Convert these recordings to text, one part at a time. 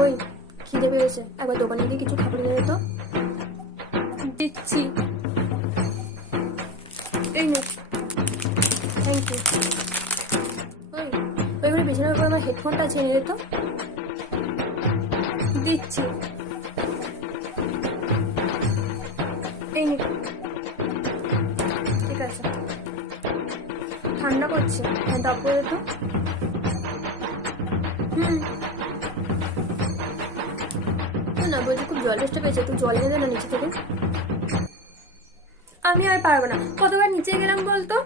ওই খিদে পেয়েছে। একবার দোকানে গিয়ে কিছু খাবার নিয়ে তো। দিচ্ছি। এই নে। থ্যাংক ইউ ওই ওই ঘরে বিছানার উপর আমার হেডফোনটা আছে নিয়ে তো। দিচ্ছি। এই নে। ঠিক আছে। ঠান্ডা করছে হ্যাঁ অফ করে দে তো। হুম। না, বলছি খুব জল টেস্টে পেয়েছে, তুই জল এনে না নিচে থেকে। আমি আর পারব না। কতবার নিচে গেলাম বলতো?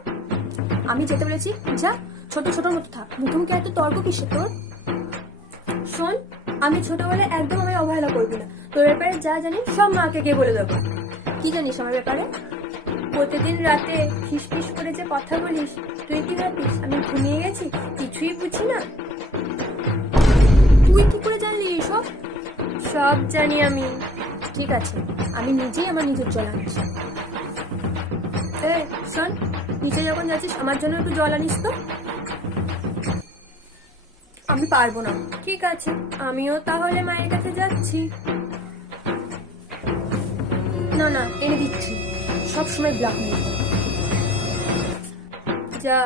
আমি যেতে বলেছি, যা, ছোট ছোট মতো থাক। মুখোমুখি এত তর্ক কিসে তোর? শোন, আমি ছোটবেলায় একদম আমায় অবহেলা করবি না। তোর ব্যাপারে যা জানি, সব মাকে গিয়ে বলে দেবো। কি জানিস আমার ব্যাপারে? প্রতিদিন রাতে ফিস করে যে কথা বলিস, তুই কি ভাবিস আমি ঘুমিয়ে গেছি? কিছুই বুঝি না। তুই কি করে জানলি এসব? সব জানি আমি। ঠিক আছে, আমি নিজেই আমার নিজের জল আনছি। শোন, নিচে যখন যাচ্ছিস, আমার জন্য একটু জল আনিস তো। আমি পারব না। ঠিক আছে, আমিও তাহলে মায়ের কাছে যাচ্ছি। না না, এনে দিচ্ছি। সব সময় ব্ল্যাকমেল যা।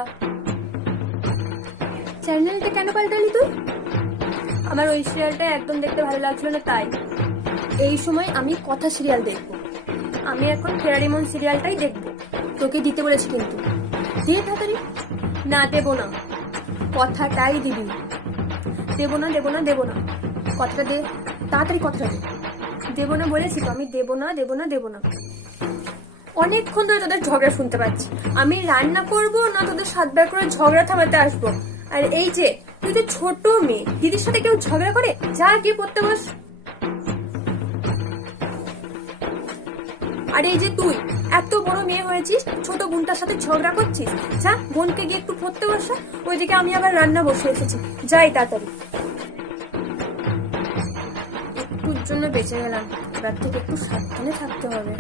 চ্যানেলটা কেন পাল্টালি তুই? আমার ওই সিরিয়ালটা একদম দেখতে ভালো লাগছিল না, তাই। এই সময় আমি কথা সিরিয়াল দেখব। আমি এখন ফেরারি মন সিরিয়ালটাই দেখব। তোকে দিতে বলেছি কিন্তু। দিয়ে তাড়াতাড়ি। না, দেবো না। কথাটাই দিবি। দেবো না দেবো না দেবো না। কথাটা দে। তাড়াতাড়ি কথাটা দে। দেবো না বলেছি তো, আমি দেবো না দেবো না দেবো না। অনেকক্ষণ ধরে তোদের ঝগড়া শুনতে পাচ্ছি। আমি রান্না করব না তোদের সাতবার করে ঝগড়া থামাতে আসব? আর এই যে তুই তো ছোট মেয়ে। দিদির সাথে কেউ ঝগড়া করে? যা গিয়ে পড়তে বস। আরে এই যে তুই, এত বড় মেয়ে হয়েছিস, ছোট বোনটার সাথে ঝগড়া করছিস। যা, বোনকে গিয়ে একটু পড়তে বসা ওইদিকে আমি আবার রান্না বসে এসেছি। যাই তাড়াতাড়ি। একটুর জন্য বেঁচে গেলাম। এবার থেকে একটু সাবধানে থাকতে হবে।